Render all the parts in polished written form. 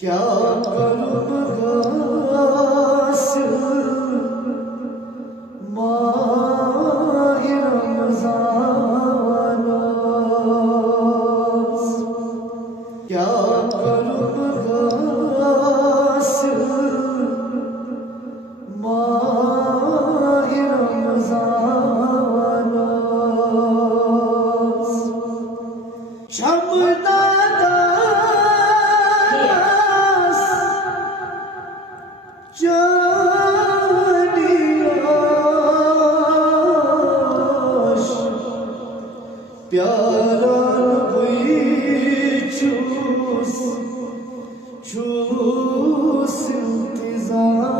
کیا کروں غاسل ماہ رمضان کیا کروں غاسل ماہ رمضان پیاران ہوئی چوس انتظار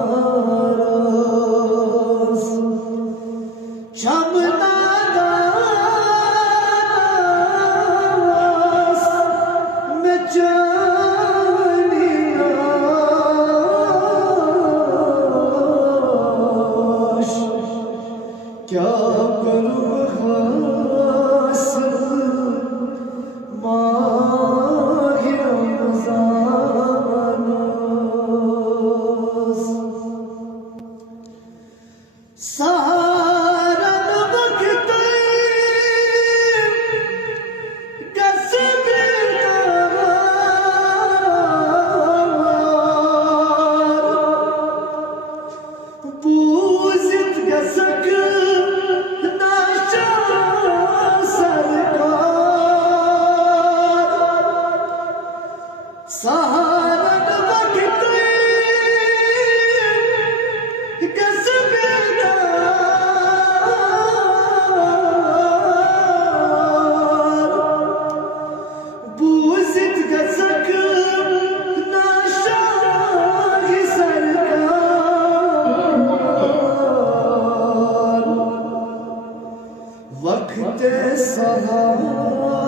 شمناداس میں جانیاش کیا کروں وقت سہارس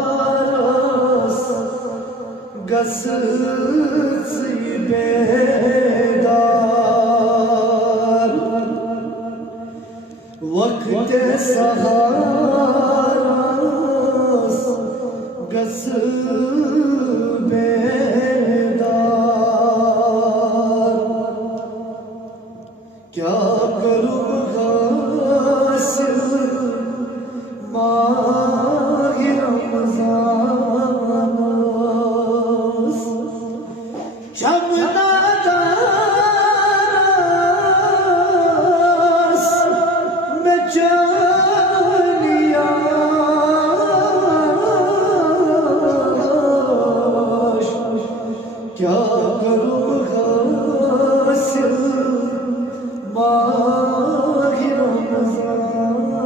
گسس بیدار وقت سہارس گس بیدار کیا کروں غاسل ماہ رمضان شمناداس میں جانیاش کیا کروں غاسل ماہ رمضان